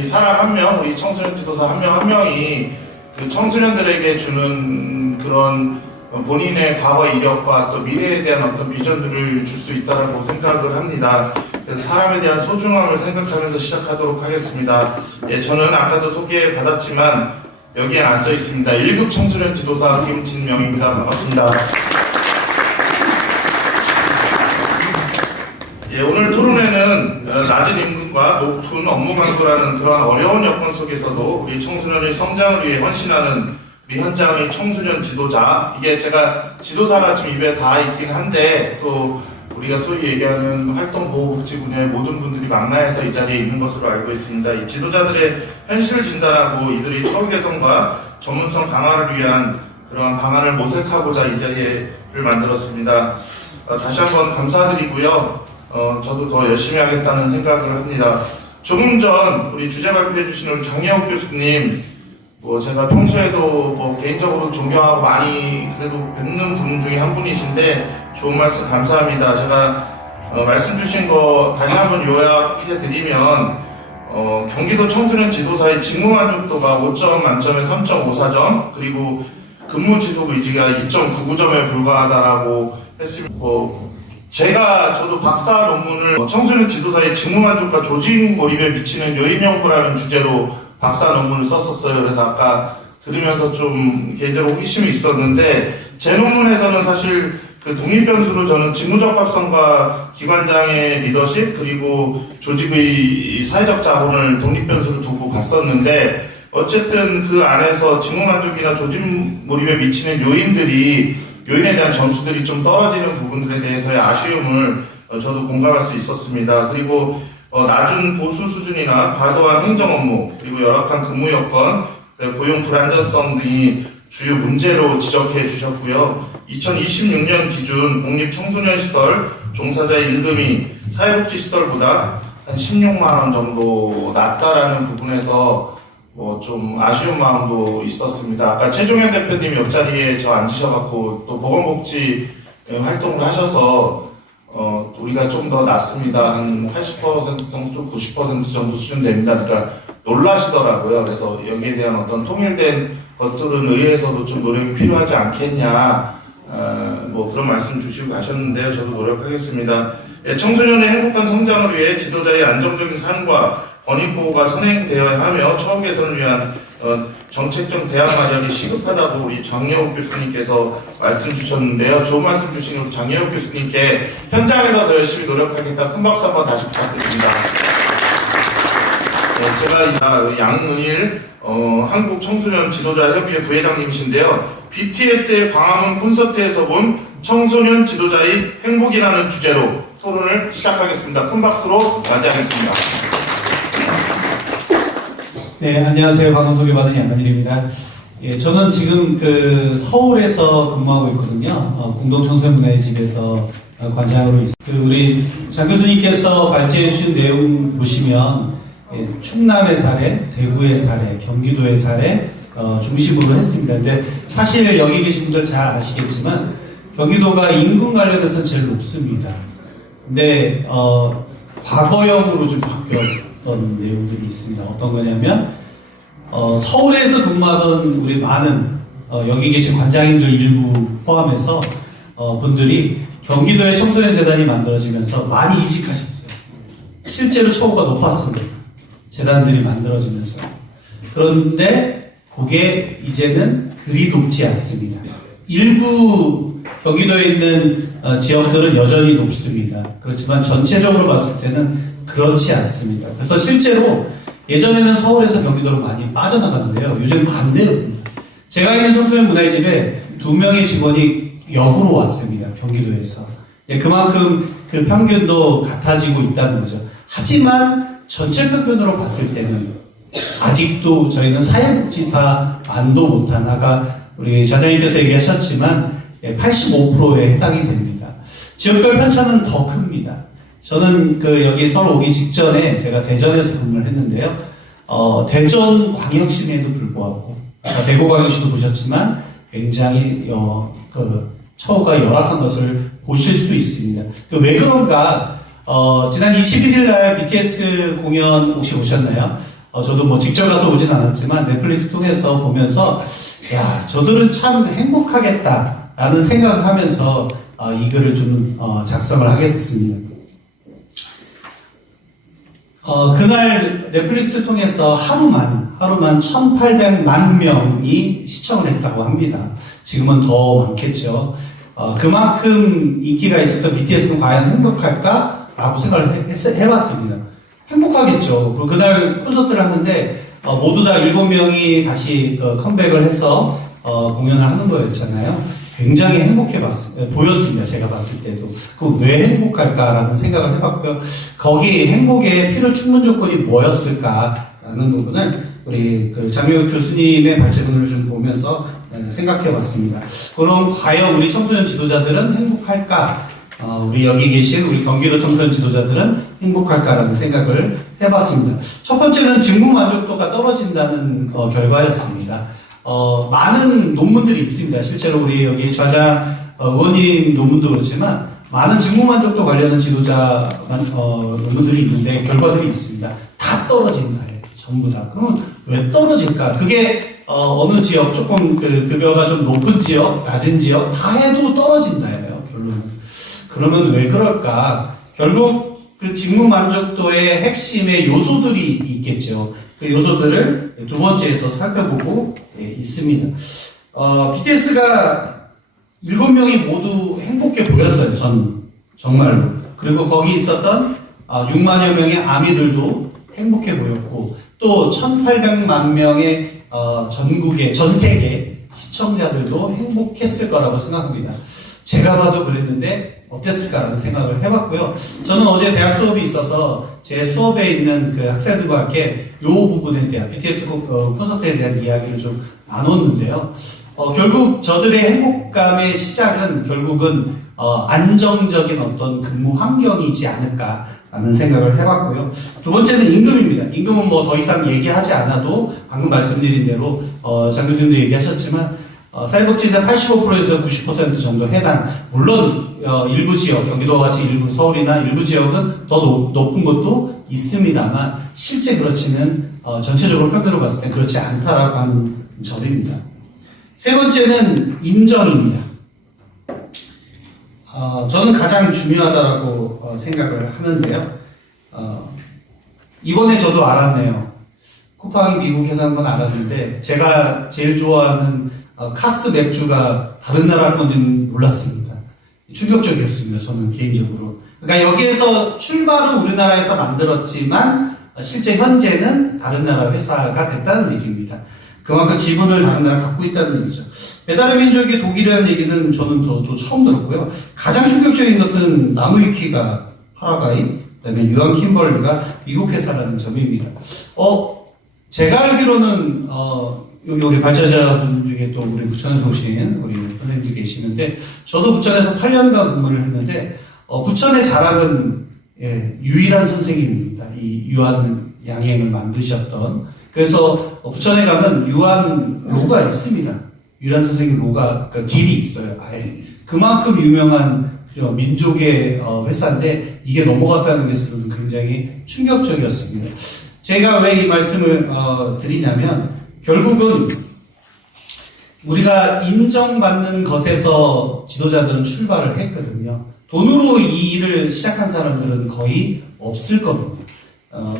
사람 한 명, 우리 청소년 지도사 한 명 한 명이 그 청소년들에게 주는 그런 본인의 과거 이력과 또 미래에 대한 어떤 비전들을 줄 수 있다고 생각을 합니다. 그래서 사람에 대한 소중함을 생각하면서 시작하도록 하겠습니다. 예, 저는 아까도 소개받았지만 여기에 안 써 있습니다. 1급 청소년 지도사 김진명입니다. 반갑습니다. 예, 오늘 토론회는 낮은 임금과 높은 업무 강도라는 그런 어려운 여건 속에서도 우리 청소년의 성장을 위해 헌신하는 우리 현장의 청소년 지도자, 이게 제가 지도사가 지금 입에 다 있긴 한데 또 우리가 소위 얘기하는 활동보호복지 분야의 모든 분들이 망라해서 이 자리에 있는 것으로 알고 있습니다. 이 지도자들의 현실을 진단하고 이들의 처우 개선과 전문성 강화를 위한 그러한 방안을 모색하고자 이 자리를 만들었습니다. 다시 한번 감사드리고요. 저도 더 열심히 하겠다는 생각을 합니다. 조금 전 우리 주제 발표해 주신 우리 장예욱 교수님, 제가 평소에도 개인적으로 존경하고 많이 그래도 뵙는 분 중에 한 분이신데 좋은 말씀 감사합니다. 제가 말씀 주신 거 다시 한번 요약해 드리면 경기도 청소년 지도사의 직무 만족도가 5점 만점에 3.54점, 그리고 근무 지속 의지가 2.99점에 불과하다라고 했습니다. 저도 박사 논문을 청소년 지도사의 직무 만족과 조직 몰입에 미치는 요인 연구라는 주제로 박사 논문을 썼었어요. 그래서 아까 들으면서 좀 개인적으로 호기심이 있었는데, 제 논문에서는 사실 그 독립 변수로 저는 직무 적합성과 기관장의 리더십 그리고 조직의 사회적 자본을 독립 변수로 두고 봤었는데, 어쨌든 그 안에서 직무 만족이나 조직 몰입에 미치는 요인에 대한 점수들이 좀 떨어지는 부분들에 대해서의 아쉬움을 저도 공감할 수 있었습니다. 그리고 낮은 보수 수준이나 과도한 행정 업무, 그리고 열악한 근무 여건, 고용 불안전성 등이 주요 문제로 지적해 주셨고요. 2026년 기준 공립청소년시설 종사자의 임금이 사회복지시설보다 한 16만 원 정도 낮다라는 부분에서 좀 아쉬운 마음도 있었습니다. 아까 최종현 대표님이 옆자리에 저 앉으셔갖고 또 보건복지 활동을 하셔서 우리가 좀 더 낮습니다. 한 80% 정도, 90% 정도 수준 됩니다. 그러니까 놀라시더라고요. 그래서 여기에 대한 어떤 통일된 것들은 의회에서도 좀 노력이 필요하지 않겠냐, 그런 말씀 주시고 가셨는데요. 저도 노력하겠습니다. 예, 청소년의 행복한 성장을 위해 지도자의 안정적인 삶과 권익보호가 선행되어야 하며 처우 개선을 위한 정책적 대안 마련이 시급하다고 우리 장예욱 교수님께서 말씀 주셨는데요. 좋은 말씀 주신 우리 장예욱 교수님께 현장에서 더 열심히 노력하겠다 큰 박수 한번 다시 부탁드립니다. 제가 양은일 한국 청소년 지도자 협의회 부회장님이신데요. BTS의 광화문 콘서트에서 본 청소년 지도자의 행복이라는 주제로 토론을 시작하겠습니다. 큰 박수로 맞이하겠습니다. 네, 안녕하세요. 방송 소개받은 양은일입니다. 예, 저는 지금 서울에서 근무하고 있거든요. 공동청소년문화의 집에서 관장으로 있습니다. 우리 장 교수님께서 발제해 주신 내용 보시면 충남의 사례, 대구의 사례, 경기도의 사례 중심으로 했습니다. 근데 사실 여기 계신 분들 잘 아시겠지만 경기도가 임금 관련해서 제일 높습니다. 근데 과거형으로 좀 바뀌었던 내용들이 있습니다. 어떤 거냐면 서울에서 근무하던 우리 많은 여기 계신 관장님들 일부 포함해서 분들이 경기도에 청소년 재단이 만들어지면서 많이 이직하셨어요. 실제로 처우가 높았습니다. 재단들이 만들어지면서. 그런데 그게 이제는 그리 높지 않습니다. 일부 경기도에 있는 지역들은 여전히 높습니다. 그렇지만 전체적으로 봤을 때는 그렇지 않습니다. 그래서 실제로 예전에는 서울에서 경기도로 많이 빠져나갔는데요. 요즘 반대로입니다. 제가 있는 청소년 문화의 집에 2명의 직원이 역으로 왔습니다. 경기도에서. 그만큼 그 평균도 같아지고 있다는 거죠. 하지만 전체 평균으로 봤을 때는 아직도 저희는 사회복지사만도 못한, 아까 우리 장장님께서 얘기하셨지만 85%에 해당이 됩니다. 지역별 편차는 더 큽니다. 저는 여기 서울 오기 직전에 제가 대전에서 근무를 했는데요. 대전 광역시에도 불구하고, 대구광역시도 보셨지만 굉장히 처우가 열악한 것을 보실 수 있습니다. 왜 그런가? 지난 21일 날 BTS 공연 혹시 오셨나요? 저도 뭐 직접 가서 오진 않았지만 넷플릭스 통해서 보면서 야, 저들은 참 행복하겠다라는 생각을 하면서 이 글을 좀 작성을 하게 됐습니다. 그날 넷플릭스를 통해서 하루만 1,800만 명이 시청을 했다고 합니다. 지금은 더 많겠죠. 그만큼 인기가 있었던 BTS는 과연 행복할까라고 생각을 해봤습니다. 행복하겠죠. 그리고 그날 콘서트를 하는데 모두 다 7명이 다시 컴백을 해서 공연을 하는 거였잖아요. 굉장히 보였습니다. 제가 봤을 때도. 그럼 왜 행복할까라는 생각을 해봤고요. 거기 행복의 필요 충분 조건이 뭐였을까라는 부분을 우리 장명혁 교수님의 발제문을 좀 보면서 생각해봤습니다. 그럼 과연 우리 청소년 지도자들은 행복할까? 우리 여기 계신 우리 경기도 청소년 지도자들은 행복할까라는 생각을 해봤습니다. 첫 번째는 직무 만족도가 떨어진다는 결과였습니다. 많은 논문들이 있습니다. 실제로 우리 여기 좌장 의원님 논문도 그렇지만 많은 직무 만족도 관련한 지도자 논문들이 있는데 결과들이 있습니다. 다 떨어진다. 전부 다. 그러면 왜 떨어질까? 그게 어느 지역 조금 급여가 좀 높은 지역, 낮은 지역 다 해도 떨어진다예요. 결론은. 그러면 왜 그럴까? 결국 그 직무 만족도의 핵심의 요소들이 있겠죠. 그 요소들을 두 번째에서 살펴보고 있습니다. BTS가 7명이 모두 행복해 보였어요. 정말로. 그리고 거기 있었던 6만여 명의 아미들도 행복해 보였고 또 1,800만 명의 전 세계 시청자들도 행복했을 거라고 생각합니다. 제가 봐도 그랬는데 어땠을까라는 생각을 해봤고요. 저는 어제 대학 수업이 있어서 제 수업에 있는 그 학생들과 함께 이 부분에 대한 BTS 콘서트에 대한 이야기를 좀 나눴는데요. 결국 저들의 행복감의 시작은 결국은 안정적인 어떤 근무 환경이지 않을까라는 생각을 해봤고요. 두 번째는 임금입니다. 임금은 뭐 더 이상 얘기하지 않아도 방금 말씀드린 대로 장 교수님도 얘기하셨지만 사회복지세 85%에서 90% 정도 해당. 물론 일부 지역, 경기도와 같이 일부 서울이나 일부 지역은 더 높은 곳도 있습니다만 실제 그렇지는 전체적으로 평균으로 봤을 때 그렇지 않다라고 하는 점입니다. 세 번째는 인정입니다. 저는 가장 중요하다라고 생각을 하는데요. 이번에 저도 알았네요. 쿠팡이 미국에 사는 건 알았는데 제가 제일 좋아하는 카스 맥주가 다른 나라 건지는 몰랐습니다. 충격적이었습니다. 저는 개인적으로. 그러니까 여기에서 출발은 우리나라에서 만들었지만 실제 현재는 다른 나라 회사가 됐다는 얘기입니다. 그만큼 지분을 다른 나라가 갖고 있다는 얘기죠. 배달의 민족이 독일이라는 얘기는 저는 또 처음 들었고요. 가장 충격적인 것은 나무위키가 파라과이, 그다음에 유한 킴벌리가 미국 회사라는 점입니다. 제가 알기로는 여기 발자자분 중에 또 우리 부천에서 오신 우리 선생님들 계시는데 저도 부천에서 8년간 근무를 했는데 부천의 자랑은 유일한 선생님입니다. 이 유한 양행을 만드셨던. 그래서 부천에 가면 유한 로가 있습니다. 유한 선생님 로가 길이 있어요. 아예 그만큼 유명한 민족의 회사인데 이게 넘어갔다는 게 저는 굉장히 충격적이었습니다. 제가 왜 이 말씀을 드리냐면 결국은 우리가 인정받는 것에서 지도자들은 출발을 했거든요. 돈으로 이 일을 시작한 사람들은 거의 없을 겁니다.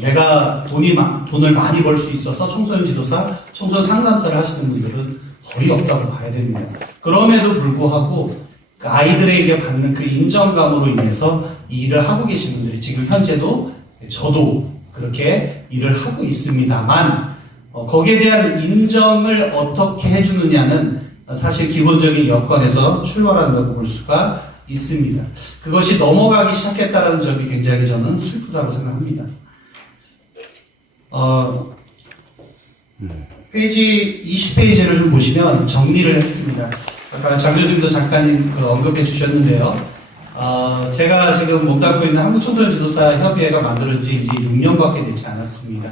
내가 돈을 많이 벌 수 있어서 청소년 지도사, 청소년 상담사를 하시는 분들은 거의 없다고 봐야 됩니다. 그럼에도 불구하고 그 아이들에게 받는 그 인정감으로 인해서 이 일을 하고 계신 분들이 지금 현재도 저도 그렇게 일을 하고 있습니다만 거기에 대한 인정을 어떻게 해주느냐는 사실 기본적인 여건에서 출발한다고 볼 수가 있습니다. 그것이 넘어가기 시작했다는 점이 굉장히 저는 슬프다고 생각합니다. 페이지 20페이지를 좀 보시면 정리를 했습니다. 아까 장 교수님도 잠깐 언급해 주셨는데요. 제가 지금 몸담고 있는 한국청소년지도사협의회가 만들어진 지 이제 6년밖에 되지 않았습니다.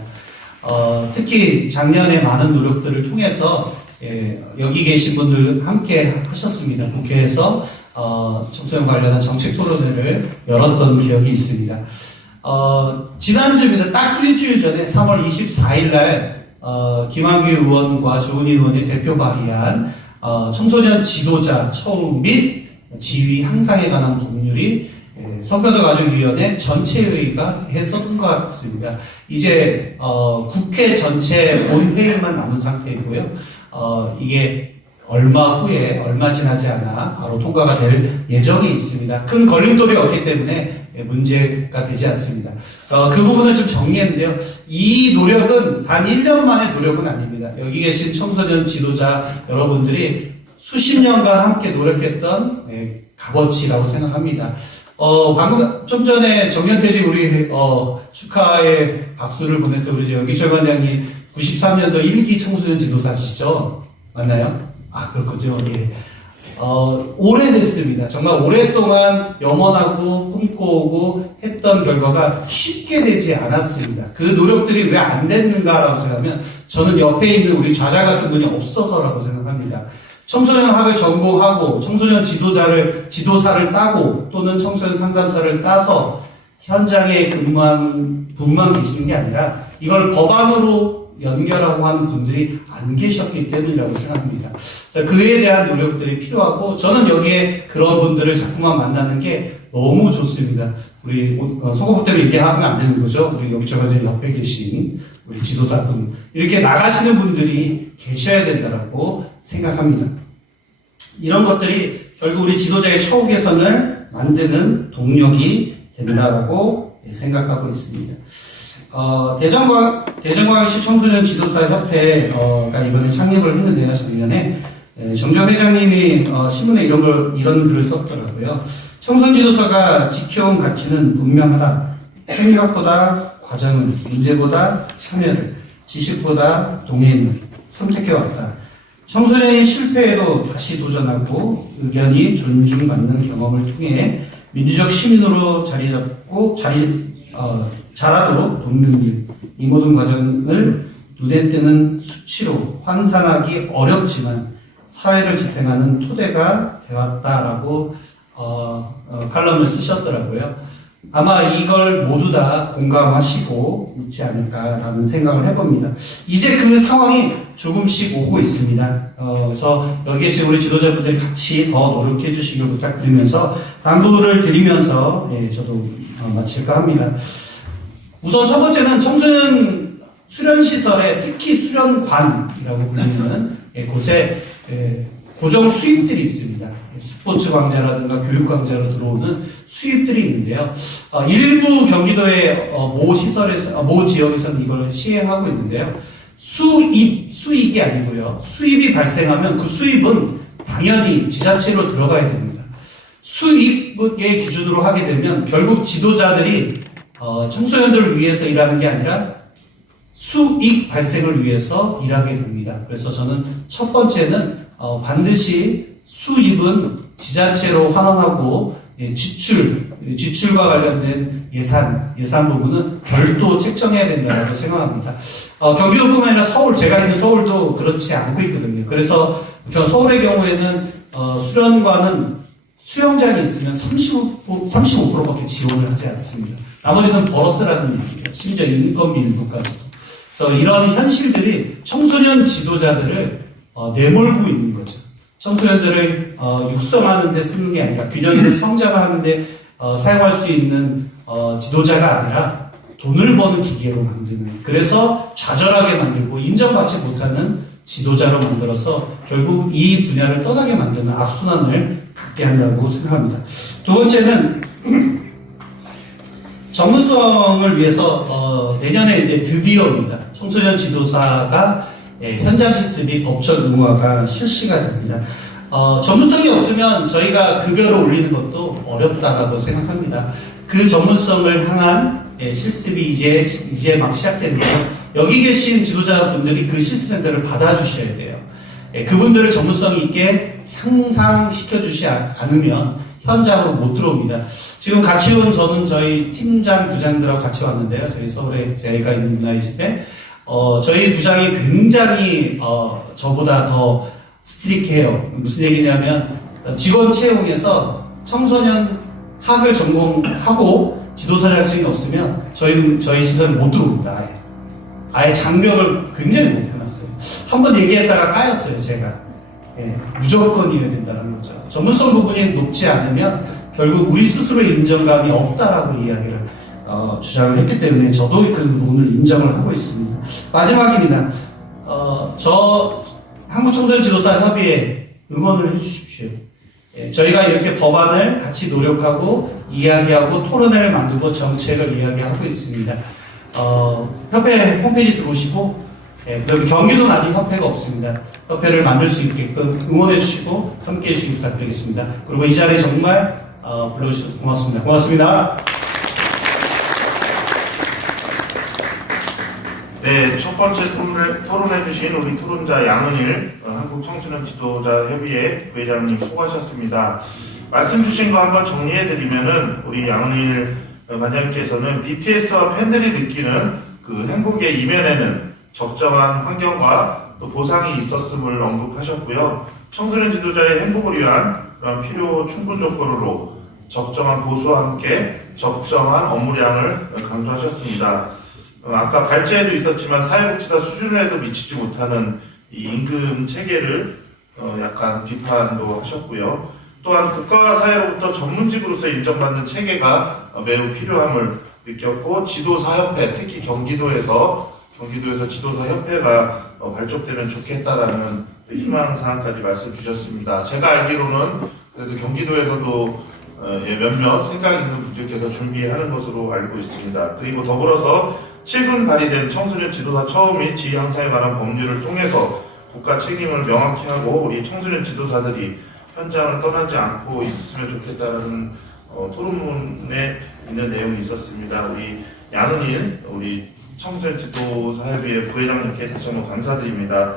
특히 작년에 많은 노력들을 통해서 여기 계신 분들 함께 하셨습니다. 국회에서 청소년 관련한 정책 토론회를 열었던 기억이 있습니다. 지난주입니다. 딱 일주일 전에 3월 24일 날 김한규 의원과 조은희 의원이 대표 발의한 청소년 지도자 처우 및 지위 향상에 관한 법률이 성평등가족위원회 전체회의가 해서 통과했습니다. 이제 국회 전체 본회의만 남은 상태이고요. 이게 얼마 지나지 않아 바로 통과가 될 예정이 있습니다. 큰 걸림돌이 없기 때문에 문제가 되지 않습니다. 그 부분을 좀 정리했는데요. 이 노력은 단 1년 만의 노력은 아닙니다. 여기 계신 청소년 지도자 여러분들이 수십 년간 함께 노력했던 값어치라고 생각합니다. 방금 좀 전에 정년퇴직 우리 축하의 박수를 보냈던 우리 여기철 관장님 93년도 1기 청소년 지도사시죠? 맞나요? 아, 그렇군요. 예. 오래됐습니다. 정말 오랫동안 염원하고 꿈꿔오고 했던 결과가 쉽게 되지 않았습니다. 그 노력들이 왜 안 됐는가라고 생각하면 저는 옆에 있는 우리 좌자 같은 분이 없어서라고 생각합니다. 청소년 학을 전공하고 청소년 지도사를 따고 또는 청소년 상담사를 따서 현장에 근무하는 분만 계시는 게 아니라 이걸 법안으로 연결하고 하는 분들이 안 계셨기 때문이라고 생각합니다. 그에 대한 노력들이 필요하고 저는 여기에 그런 분들을 자꾸만 만나는 게 너무 좋습니다. 우리 속어보 때문에 이렇게 하면 안 되는 거죠. 우리 여기저기 옆에 계신 우리 지도사분 이렇게 나가시는 분들이 계셔야 된다고 생각합니다. 이런 것들이 결국 우리 지도자의 처우 개선을 만드는 동력이 된다라고 생각하고 있습니다. 대전광역시 청소년 지도사 협회가 이번에 창립을 했는데요. 작년에 정정 회장님이 신문에 이런 글을 썼더라고요. 청소년 지도사가 지켜온 가치는 분명하다. 생각보다 과정을, 문제보다 참여를, 지식보다 동행을 선택해왔다. 청소년이 실패해도 다시 도전하고 의견이 존중받는 경험을 통해 민주적 시민으로 자라도록 돕는 일. 이 모든 과정을 눈에 띄는 수치로 환산하기 어렵지만 사회를 지탱하는 토대가 되었다라고 칼럼을 쓰셨더라고요. 아마 이걸 모두 다 공감하시고 있지 않을까라는 생각을 해봅니다. 이제 그 상황이 조금씩 오고 있습니다. 그래서 여기 계신 우리 지도자분들이 같이 더 노력해 주시길 부탁드리면서 당부를 드리면서 저도 마칠까 합니다. 우선 첫 번째는 청소년 수련시설에 특히 수련관이라고 불리는 곳에 고정 수입들이 있습니다. 스포츠 강좌라든가 교육 강좌로 들어오는 수입들이 있는데요. 일부 경기도의 모 지역에서는 이걸 시행하고 있는데요. 수익이 아니고요. 수입이 발생하면 그 수입은 당연히 지자체로 들어가야 됩니다. 수익의 기준으로 하게 되면 결국 지도자들이 청소년들을 위해서 일하는 게 아니라 수익 발생을 위해서 일하게 됩니다. 그래서 저는 첫 번째는 반드시 수입은 지자체로 환원하고 지출과 관련된 예산 부분은 별도 책정해야 된다고 생각합니다. 경기도뿐만 아니라 제가 있는 서울도 그렇지 않고 있거든요. 그래서 서울의 경우에는 수련관은 수영장이 있으면 35%밖에 지원을 하지 않습니다. 나머지는 버러스라는 얘기예요. 심지어 인건비 일부까지도. 그래서 이런 현실들이 청소년 지도자들을 내몰고 있는 거죠. 청소년들을 육성하는 데 쓰는 게 아니라 균형 있는 성장을 하는데 사용할 수 있는 지도자가 아니라 돈을 버는 기계로 만드는, 그래서 좌절하게 만들고 인정받지 못하는 지도자로 만들어서 결국 이 분야를 떠나게 만드는 악순환을 갖게 한다고 생각합니다. 두 번째는 전문성을 위해서 내년에 이제 드디어입니다. 청소년 지도사가 현장 실습이 법적 의무화가 실시가 됩니다. 전문성이 없으면 저희가 급여를 올리는 것도 어렵다라고 생각합니다. 그 전문성을 향한 실습이 이제 막 시작되는데요. 여기 계신 지도자분들이 그 실습센터를 받아주셔야 돼요. 그분들을 전문성 있게 향상시켜주지 않으면 현장으로 못 들어옵니다. 지금 같이 온 저는 저희 팀장, 부장들하고 같이 왔는데요. 저희 서울에 제가 있는 문화의 집에 저희 부장이 굉장히 저보다 더 스트릭해요. 무슨 얘기냐면 직원 채용에서 청소년 학을 전공하고 지도사 자격증이 없으면 저희 시설은 못 들어옵니다. 아예 장벽을 굉장히 높여놨어요. 한번 얘기했다가 까였어요, 제가. 예, 무조건 이어야 된다는 거죠. 전문성 부분이 높지 않으면 결국 우리 스스로의 인정감이 없다라고 이야기를 주장을 했기 때문에 저도 그 부분을 인정을 하고 있습니다. 마지막입니다. 저 한국청소년지도사협의회 응원을 해주십시오. 예, 저희가 이렇게 법안을 같이 노력하고 이야기하고 토론회를 만들고 정책을 이야기하고 있습니다. 협회 홈페이지 들어오시고, 예, 여기 경기도는 아직 협회가 없습니다. 협회를 만들 수 있게끔 응원해 주시고 함께 해주시기 부탁드리겠습니다. 그리고 이 자리에 정말 불러주셔서 고맙습니다. 고맙습니다. 네, 첫 번째 토론해 주신 우리 토론자 양은일 한국청소년지도자협의회 부회장님 수고하셨습니다. 말씀 주신 거 한번 정리해 드리면은 우리 양은일 관장님께서는 BTS와 팬들이 느끼는 그 행복의 이면에는 적정한 환경과 또 보상이 있었음을 언급하셨고요. 청소년 지도자의 행복을 위한 그런 필요 충분 조건으로 적정한 보수와 함께 적정한 업무량을 강조하셨습니다. 아까 발제에도 있었지만 사회복지사 수준에도 미치지 못하는 이 임금 체계를 약간 비판도 하셨고요. 또한 국가와 사회로부터 전문직으로서 인정받는 체계가 매우 필요함을 느꼈고, 지도사협회, 특히 경기도에서 지도사협회가 발족되면 좋겠다라는 희망사항까지 말씀 주셨습니다. 제가 알기로는 그래도 경기도에서도 몇몇 생각 있는 분들께서 준비하는 것으로 알고 있습니다. 그리고 더불어서 최근 발의된 청소년 지도사 처우 및 지휘 향상에 관한 법률을 통해서 국가 책임을 명확히 하고 우리 청소년 지도사들이 현장을 떠나지 않고 있으면 좋겠다는 토론문에 있는 내용이 있었습니다. 우리 양은일 우리 청소년 지도사협의회 부회장님께 다시 한번 감사드립니다.